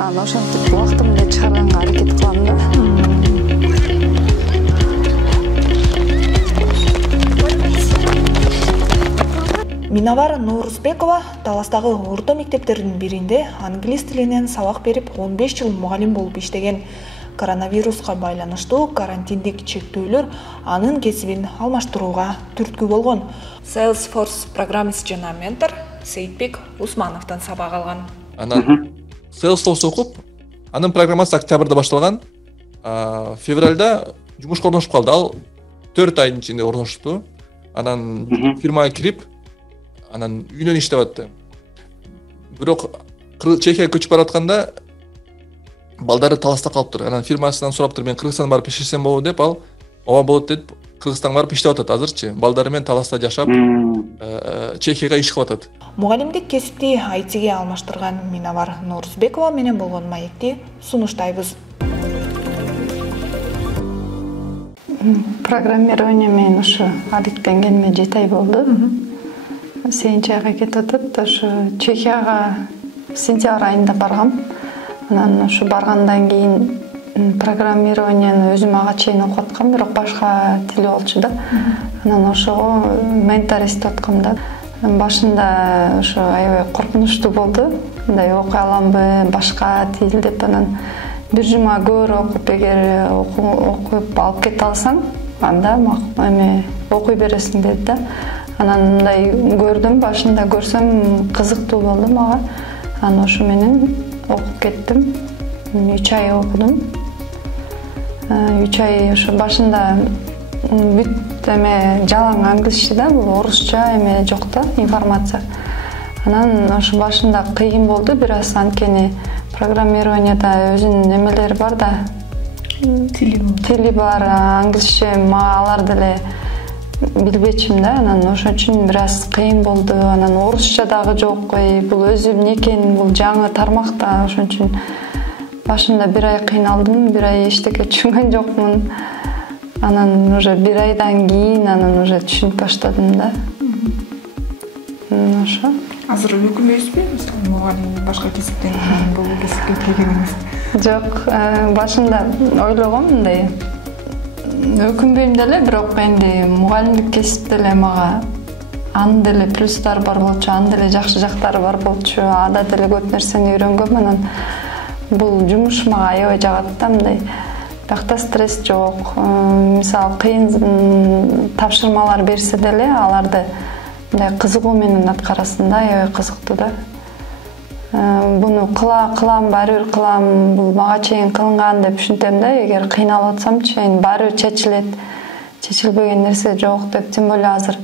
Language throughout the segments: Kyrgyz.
Аны ошентип убактымда чыгарганга аракет кылам да. Минавар Нурузбекова Таластагы орто мектептердин биринде англис тилинен сабак берип 15 жыл мугалим болуп иштеген. Коронавируска байланыштуу карантиндик чектөөлөр анын кесибин алмаштырууга түрткү болгон. Salesforce программист жана ментор Сейитбек Усмановдон сабак алган. Анан Salesforce окуп, анын программасы октябрда башталган. Февралда жумушка орношуп калды. Ал 4 айдын ичинде орношупту. Анан фирмага кирип, анан үйүнөн иштеп атты. Бирок Чехияга көчүп баратканда балдары Таласта калыптыр. Анан фирмасынан сураптыр, мен Кыргызстанга барып иштесем болобу деп, ал ооба болот деп, Кыргызстанга барып иштеп атат азырчы. Балдары менен Таласта жашап, Чехияга иш кылып атат. Мугалимдик кесипти айтиге алмаштырган Минавар Нурузбекова менен болгон маекти сунуштайбыз. Программирование мен ушу адиктенгениме 7 ай болду. Сегинчи айга кетип атат. Ошо Чехияга сентябрь айында баргам. Анан ушу баргандан кийин программированияны өзүм ага чейин окуп аткам, бирок башка тил болчу да. Анан ошого менторист аткам да. Башында ошо аябай коркунучтуу болду. Мындай окуй аламбы, башка тил деп. Анан бир жума көрө окуп, эгер окуп алып кете алсаң, анда эме окуй бересиң деди да. Анан мындай көрдүм, башында көрсөм кызыктуу болду мага. Анан ошо менен окуп кеттим. 3 ай окудум. 3 ай ошо башында бүт эме жалаң англисче да, бул орусча эме жок да, информация. Анан ошо башында кыйын болду бир аз, анткени программированияда өзүнүн эмелери бар да. Тили бар, англисче мага алар деле билбечим да. Анан ошон үчүн бир аз кыйын болду. Анан орусча дагы жок, бул өзү эмне экен, бул жаңы тармак да. Ошон үчүн башында бир ай кыйналдым, бир ай эчтеке түшүнгөн жокмун. Анан уже бир айдан кийин анан уже түшүнүп баштадым да. Ошо. Азыр өкүнбөйсүзбү? Мисалы мугалим башка кесиптен бул кесипке киргениңиз? Жок, башында ойлогом мындай. Өкүнбөйм деле, бирок энди мугалимдик кесип деле мага анын деле плюстары бар болчу, анын деле жакшы жактары бар болчу. Ада деле көп нерсени үйрөнгөм. Анан бул жумуш мага аябай жагат да, мындай. Бакта стресс жок. Мисалы кыйын тапшырмалар берсе деле аларды мындай кызыгуу менен аткарасың да, аябай кызыктуу да. Буну кылам, баары бир кылам, бул мага чейин кылынган деп түшүнтөм да. Эгер кыйналып атсамчы, баары бир чечилет. Чечилбеген нерсе жок деп, тем более азыр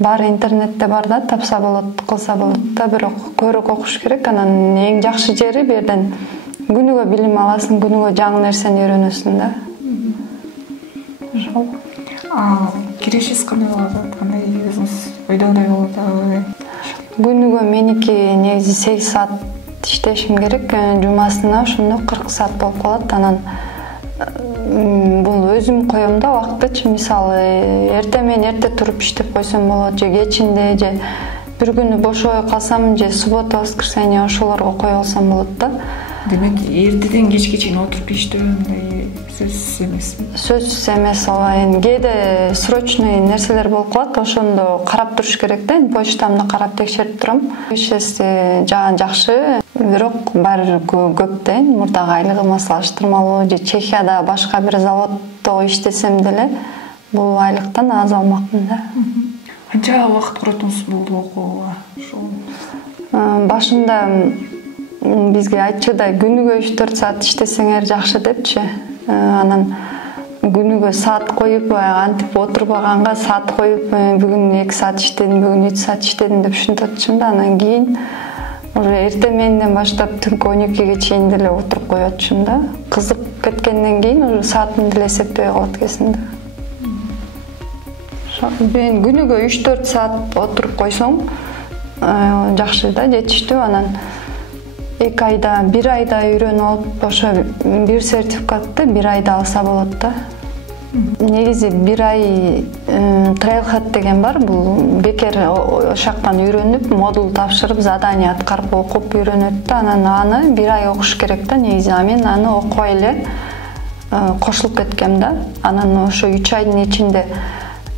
баары интернетте бар да, тапса болот, кылса болот да, бирок көрүп окуш керек. Анан эң жакшы жери бу жерден күнүгө билим аласың, күнүгө жаңы нерсени үйрөнөсүң да. Ошол. Кирешиңиз кандай болот? Кандай өзүңүз ойдогудай болот? Күнүгө меники негизи 8 саат иштешим керек. Жумасына ошондо 40 саат болуп калат. Анан бул өзүм коем да убактычы. Мисалы, эрте менен эрте туруп иштеп койсом болот, же кечинде, же бир күнү бошой калсам, же суббота, воскресенье ошолорго кое алсам болот да. Демек, эртеден кечке чейин отуруп иштөө мындай сөзсүз эмес. Сөзсүз эмес, ооба. Кээде срочный нерселер болуп калат, ошондо карап туруш керек да. Почтамды карап текшерип турам. Ишеси жакшы, бирок баары көп да. Мурдагы айлыгыма салыштырмалуу, же Чехияда башка бир заводдо иштесем деле, бул айлыктан аз алмакмын да. Канча убакыт коротуңуз болду окууга? Башында бизге айтчыда күнүгө 3-4 саат иштесеңер жакшы депчи. Анан күнүгө саат коюп, антип отурбаганга саат коюп, бүгүн 2 саат иштедим, бүгүн 3 саат иштедим деп түшүнүп атчым да. Анан кийин уже эрте менден баштап түнкү 12ге чейин деле отуруп коётчум да. Кызык кеткенден кийин уже саатын деле эсептебей калат экенсиң да. Мен күнүгө 3-4 саат отуруп койсоң жакшы да, жетиштүү. Анан 2 айда, 1 айда үйрөнүп алып, ошо бир сертификатты 1 айда алса болот да. негизи бир ай Trailhead деген бар. Бул бекер ошактан үйрөнүп, модул тапшырып, задание аткарып, окуп үйрөнөт да, анан аны бир ай окуш керек да негизи. Мен аны окубай эле кошулуп кеткем да. Анан ошо 3 айдын ичинде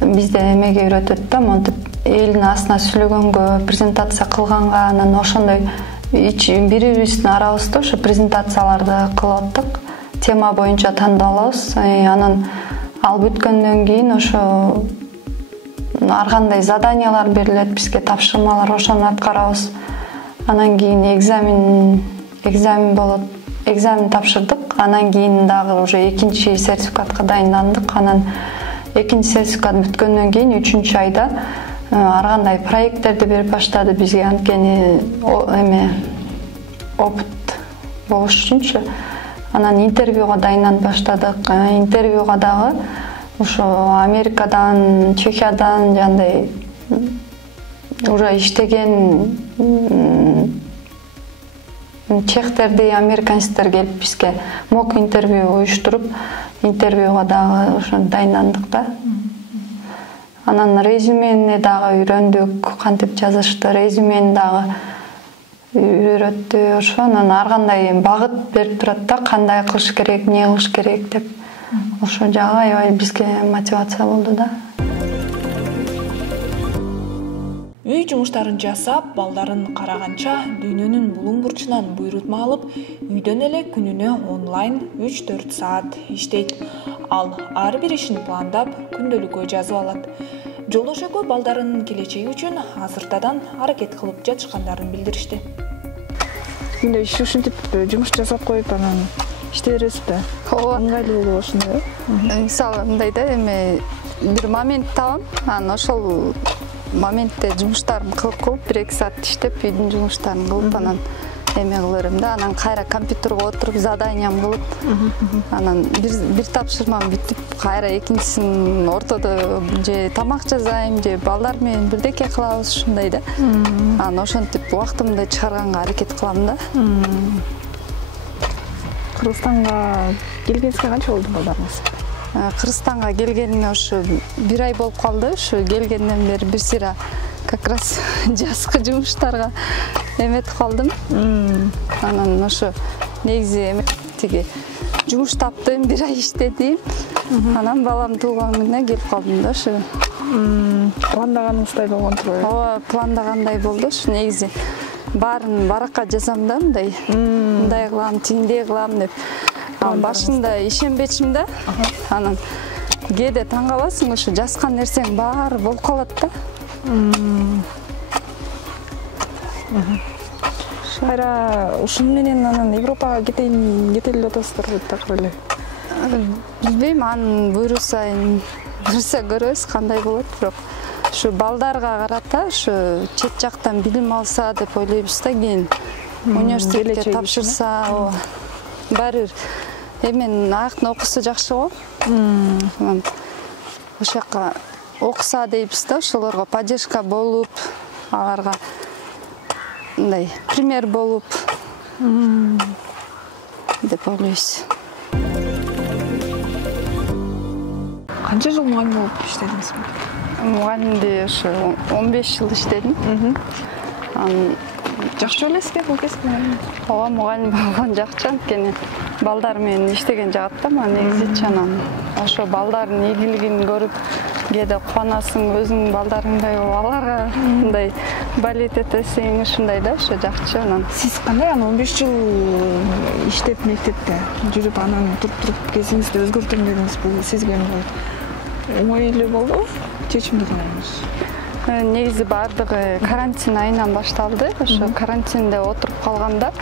бизде эмеге үйрөтөт да, монтип элдин астына сүйлөгөнгө, презентация кылганга, анан ошондой бирибиздин арабызда ошо презентацияларды кылып аттык. Тема боюнча тандалабыз. Анан ал бүткөндөн кийин ошо ар кандай заданиялар берилет бизге, тапшырмалар, ошону аткарабыз. Анан кийин экзамен болот. Экзамен тапшырдык. Анан кийин дагы уже экинчи сертификатка дайындандык. Анан экинчи сертификат бүткөндөн кийин 3 айда ар кандай проекттерди берип баштады бизге, анткени опыт болуш үчүнчү. Анан интервьюга дайынданып баштадык. Интервьюга дагы ошо Америкадан, Чехиядан жандай уже иштеген чехтерди, американецтер келип бизге мок интервью уюштуруп, интервьюга дагы ошо дайындандык да. Анан резюмени дагы үйрөндүк, кантип жазышты, резюмени дагы үйрөттү. Ошо анан ар кандай багыт берип турат да, кандай кылыш керек, эмне кылыш керек деп. Ошо жагы аябай бизге мотивация болду да. Үй жумуштарын жасап, балдарын караганча дүйнөнүн булуң бурчунан буйрутма алып, үйдөн эле күнүнө онлайн 3-4 саат иштейт. Ал ар бир ишин пландап, күндөлүккө жазып алат. Жолдош экөө балдарынын келечеги үчүн азыртадан аракет кылып жатышкандарын билдиришти. Мындай ушинтип жумуш жасап коюп, анан иштей бересиз да. Ыңгайлуу болуп ошондой. Мисалы мындай да, бир момент табам, анан ошол моментте жумуштарымды кылып 1-2 саат иштеп, үйдүн жумуштарын кылып, анан эме кыла берем да. Анан кайра компьютерге отуруп, заданиям кылып, анан бир тапшырмам бүтүп, кайра экинчисин ортодо же тамак жасайм, же балдар менен бирдеке кылабыз, ушундай да. Анан ошентип убактымды чыгарганга аракет кылам да. Кыргызстанга келгениңизге канча болду балдарыңыз? Кыргызстанга келгениме ошо 1 ай болуп калды. Ошо келгенден бери бир сыйра как раз жазкы жумуштарга эметип калдым. Анан ошо негизи тиги жумуш таптым, 1 ай иштедим. Анан балам туулгандан келип калдым да ошо. Пландаганыңыздай болгон турбайбы? Ооба, пландагандай болду. Ошо негизи баарын баракка жазам да, мындай кылам, тиндей кылам деп. Башында ишенбечим да. Анан кээде таң каласың, ошо жазган нерсең баары болуп калат да. Кайра ушун менен анан Европага кетели деп атасыздар такыр эле. Билбейм, анын буйруса көрөбүз кандай болот, бирок ушу балдарга карата ушу чет жактан билим алса деп ойлойбуз да, кийин университетке тапшырса, баары эмен аяктан окуса жакшы го. Ошол жака окуса дейбиз да, ошолорго поддержка болуп, аларга мындай пример болуп деп ойлойбуз. Канча жыл мугалим болуп иштедиңиз? Мугалимди ошо 15 жыл иштедим. Жакшы элесизби бул кесипти? Ооба, мугалим болгон жакчы, анткени балдар менен иштеген жагат да, негизичи. Анан ошо балдардын ийгилигин көрүп, кээде кубанасың, өзүңдүн балдарыңдай болуп, аларга мындай балет этесиң, ушундай да, ошо жакчы. Анан Сиз кандай 15 жыл иштеп мектепте жүрүп, анан туруп кезиңизди өзгөртөм дедиңиз, бул сизге оңой эле болду? Чечимди калдыңыз? Негизи баардыгы карантин айынан башталды. Ошо карантинде отуруп калганда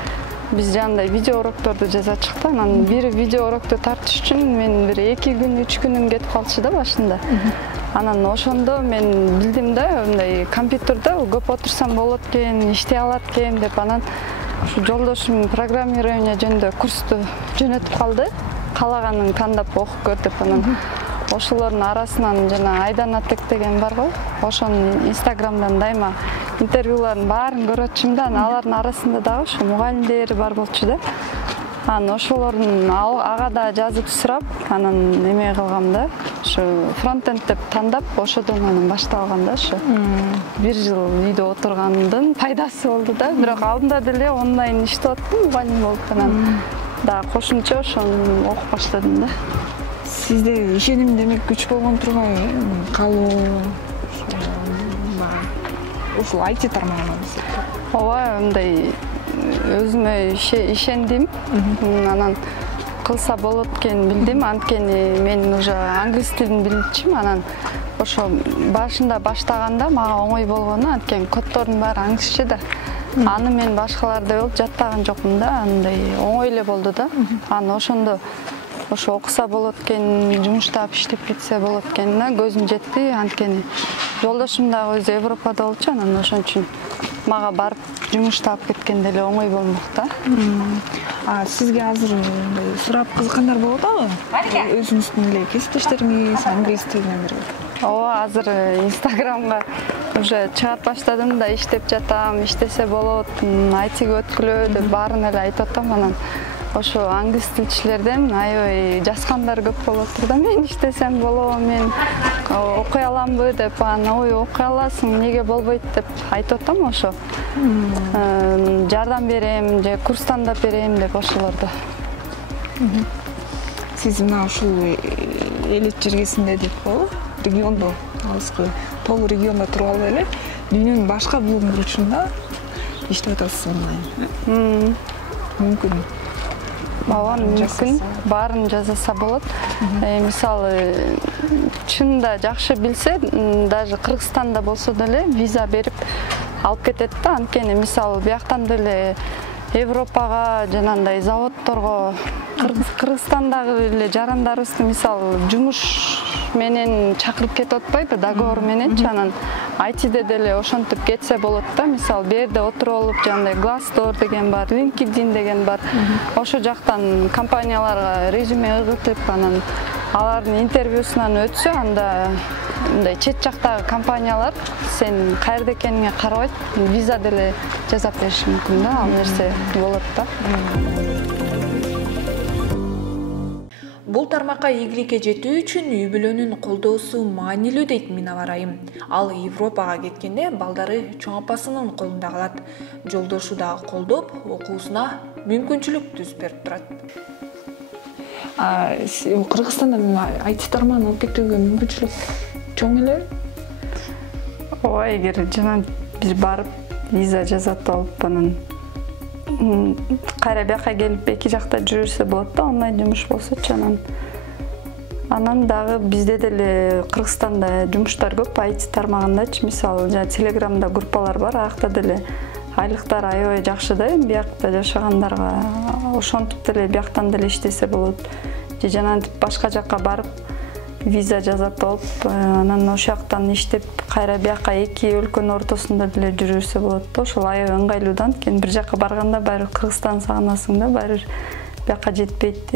биз жандай видео урокторду жазачык да. Анан бир видео урокту тартыш үчүн мен бир 2 күн, 3 күнүм кетип калчу да башында. Анан ошондо мен билдим да, мындай компьютерде көп отурсам болот экен, иштей алат экен деп. Анан жолдошум программирование жөнүндө курсту жөнөтүп калды. Калаганын тандап окуп көр деп. Анан ошолордун арасынан жана Айдан Атек деген бар го. Ошонун инстаграмдан дайыма интервьюларын баарын көрөчүм да. Алардын арасында дагы ошо мугалимдери бар болчу да. Анан ошолордун ага да жазып сурап, анан эме кылгам да. ушу фронтенд деп тандап ошодон анан башталган да ушу. 1 жыл үйдө отургандын пайдасы болду да. Бирок алдында деле онлайн иштеп аттым, мугалим болуп анан да кошумча ошону окуп баштадым да. Сизде ишеним демек күч болгон турбайбы? Калуу ушул IT тармагына. Ооба, мындай өзүмө ишендим. Анан кылса болот экенин билдим. Анткени мен уже англис тилин билчүмүн. Анан ошо башында баштаганда мага оңой болгону, анткени коддордун баары англисче да. Аны мен башкалардай болуп жаттаган жокмун да. Андай оңой эле болду да. Анан ошондо ошо окуса болот экен, жумуштап иштеп кетсе болот экенине көзүм жетти. Анткени жолдошум дагы өзү Европада болчу, анан ошон үчүн мага барып жумуштап кеткенде эле оңой болмок да. Сизге азыр сурап кызыккандар болот абы? Өзүңүздүн эле кесиптештериңиз англис тилинен бери. Ооба, азыр Инстаграмга уже чыгат баштадым да, иштеп жатам, иштесе болот, айтиге өткүлө деп баарын эле айтып атам. Анан ошо англис тилчилерден аябай жазгандар көп болуп тур да, мен иштесем болобу, мен окуй аламбы деп, ой окуй аласың, неге болбойт деп айтып атам. Ошо жардам берем же курс тандап берем деп ошолорду. Сиз мына ушул элит жергесинде дейт болобу? Региондо, алыскы Тол региондо туруп алып эле дүйнөнүн башка бурчунда иштеп атасыз онлайн. Мүмкүн. Ооба, мүмкүн. Баарын жасаса болот. Мисалы, чында жакшы билсе, даже Кыргызстанда болсо деле виза берип алып кетет да. Анткени мисалы бияктан деле Европага жанагындай заводдорго Кыргызстандагы эле жарандарыбызды мисалы жумуш менен чакырып кетип атпайбы, договор мененчи. Анан айтиде деле ошентип кетсе болот да. Мисалы берде отуруп алып, жандай Glassdoor деген бар, LinkedIn деген бар. Ошо жактан компанияларга резюме ыргытып, анан алардын интервьюсунан өтсө, анда мындай чет жактагы компаниялар сен каерде экениңе карабайт, виза деле жасап бериши мүмкүн да. Ал нерсе болот да. Бул тармакка ийгиликке жетүү үчүн үй бүлөнүн колдоосу маанилүү дейт Минавар айым. Ал Европага кеткенде балдары чоң апасынын колунда калат. Жолдошу дагы колдоп, окуусуна мүмкүнчүлүк түзүп берип турат. Кыргызстандан IT тармагын алып кетүүгө мүмкүнчүлүк чоң эле? Ооба, эгер жана бир барып виза жасатып алып, анан кайра бияка келип эки жакта жүрүрсө болот да, онлайн жумуш болсочу. Анан дагы бизде деле Кыргызстанда жумуштар көп IT тармагындачы. Мисалы, Телеграмда группалар бар, акта деле айлыктар аябай жакшы да, биякта жашагандарга ошентип деле бияктан деле иштесе болот. Же жанагынтип башка жакка барып виза жасатып алып, анан ошол жактан иштеп кайра бияка эки өлкөнүн ортосунда деле жүрүрсө болот да. Ошол аябай ыңгайлуу да, анткени бир жакка барганда баары Кыргызстан сагынасың да, баары бияка жетпейт.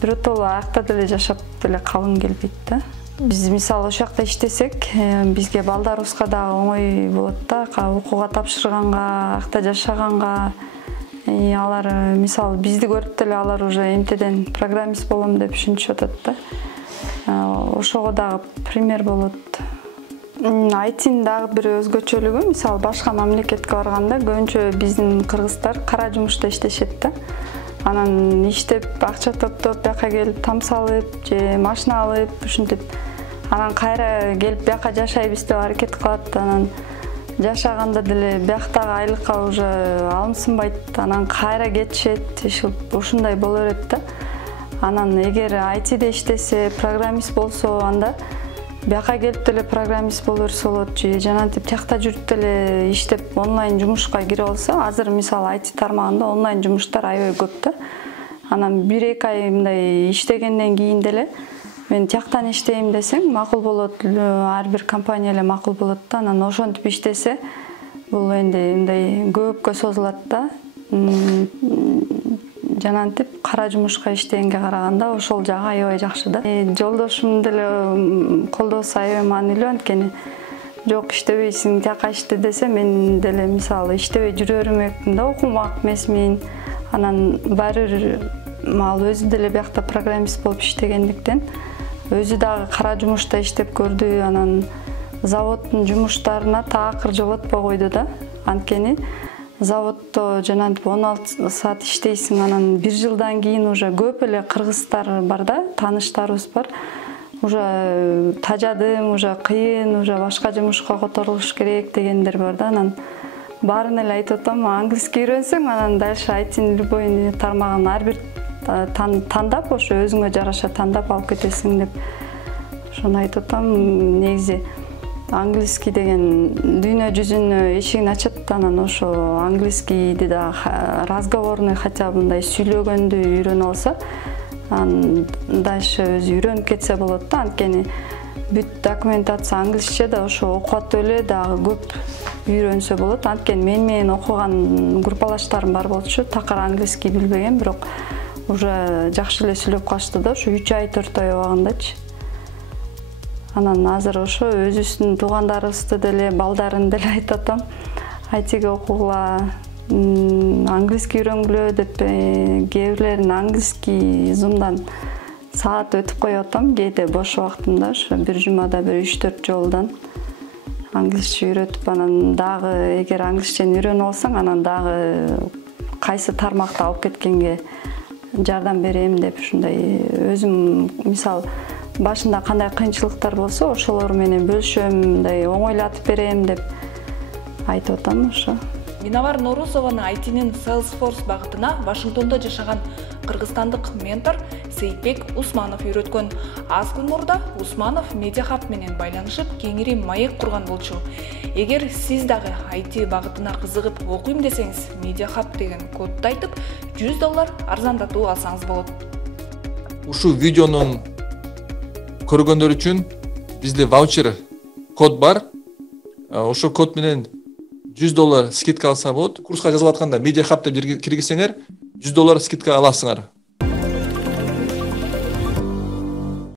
Биротоло акта деле жашап деле калгың келбейт да. Биз мисалы ошол жакта иштесек, бизге балдарыбызга дагы оңой болот да, окууга тапшырганга, акта жашаганга. Алар мисалы бизди көрүп деле алар уже эмтеден программист болом деп түшүнүшүп атат да. Ошого дагы пример болот. IT-н дагы бир өзгөчөлүгү, мисалы башка мамлекетке барганда көбүнчө биздин кыргыздар кара жумушта иштешет да. Анан иштеп, акча топтоп, бияка келип там салып, же машина алып, ушинтип анан кайра келип бияка жашайбыз деп аракет кылат. Анан жашаганда деле бияктагы айлыкка уже алымсынбайт, анан кайра кетишет, ушундай боло берет да. Анан эгер IT-де иштесе, программист болсо, анда бияка келип деле программист боло берсе болот, же жанагынтип тиякта жүрүп деле иштеп онлайн жумушка кире алса. Азыр мисалы IT тармагында онлайн жумуштар аябай көп да. Анан 1-2 ай мындай иштегенден кийин деле мен тияктан иштейм десең макул болот, ар бир компания эле макул болот да. Анан ошентип иштесе, бул энди мындай көпкө созулат да. Жанагынтип кара жумушка иштегенге караганда ошол жагы аябай жакшы да. Жолдошум деле колдоосу аябай маанилүү, анткени жок иштебейсиң, тияка иште десе, мен деле мисалы иштебей жүрө бермекмин да, окумак эмесмин. Анан баары ал өзү деле биякта программист болуп иштегендиктен өзү дагы кара жумушта иштеп көрдү, анан заводдун жумуштарына такыр жолотпой койду да. Анткени заводдо жанагынтип 16 саат иштейсиң, анан 1 жылдан кийин уже көп эле кыргыздар бар да, тааныштарыбыз бар. Уже тажадым, уже кыйын, уже башка жумушка которулуш керек дегендер бар да. Анан баарын эле айтып атам, английский үйрөнсөң, анан дальше айтинин любой тармагын ар бир тандап, ошо өзүңө жараша тандап алып кетесиң деп. Ошону айтып атам, негизи английский деген дүйнө жүзүнө эшигин ачат. Анан ошо английскийди да разговорный хотя бы мындай сүйлөгөндү үйрөнүп алса, анан дальше өзү үйрөнүп кетсе болот да. Анткени бүт документация англисче да, ошо окуп атып эле дагы көп үйрөнсө болот. Анткени менен окуган группалаштарым бар болчу, такыр английский билбеген, бирок уже жакшы эле сүйлөп калышты да, ошо 3 ай 4 ай убагындачы. Анан азыр ошо өзүбүздүн туугандарыбызды деле, балдарын деле айтып атам, айтиге окугула, английский үйрөнгүлө деп, кээ бирлерин английский зумдан саат өтүп коюп атам, кээде бош убактымда, ошо бир жумада бир 3-4 жолдан англисче үйрөтүп, анан дагы эгер англисчени үйрөнүп алсаң, анан дагы кайсы тармакты алып кеткенге жардам берем деп, ушундай өзүм мисалы башында кандай кыйынчылыктар болсо, ошолор менен бөлүшөм, мындай оңойлатып берем деп айтып атам ошо. Миновар Норусованы IT-нин Salesforce багытына Вашингтондо жашаган кыргызстандык ментор Сейитбек Усманов үйрөткөн. Аз күн мурда Усманов Медиахаб менен байланышып, кеңири маек курган болчу. Эгер сиз дагы IT багытына кызыгып окуйм десеңиз, Медиахаб деген кодду айтып, $100 арзандатуу алсаңыз болот. Ушул видеонун көргөндөр үчүн бизде ваучер код бар. Ошол код менен $100 скидка алса болот. Курска жазылып атканда Медиахаб деп киргизсеңер, $100 скидка аласыңар.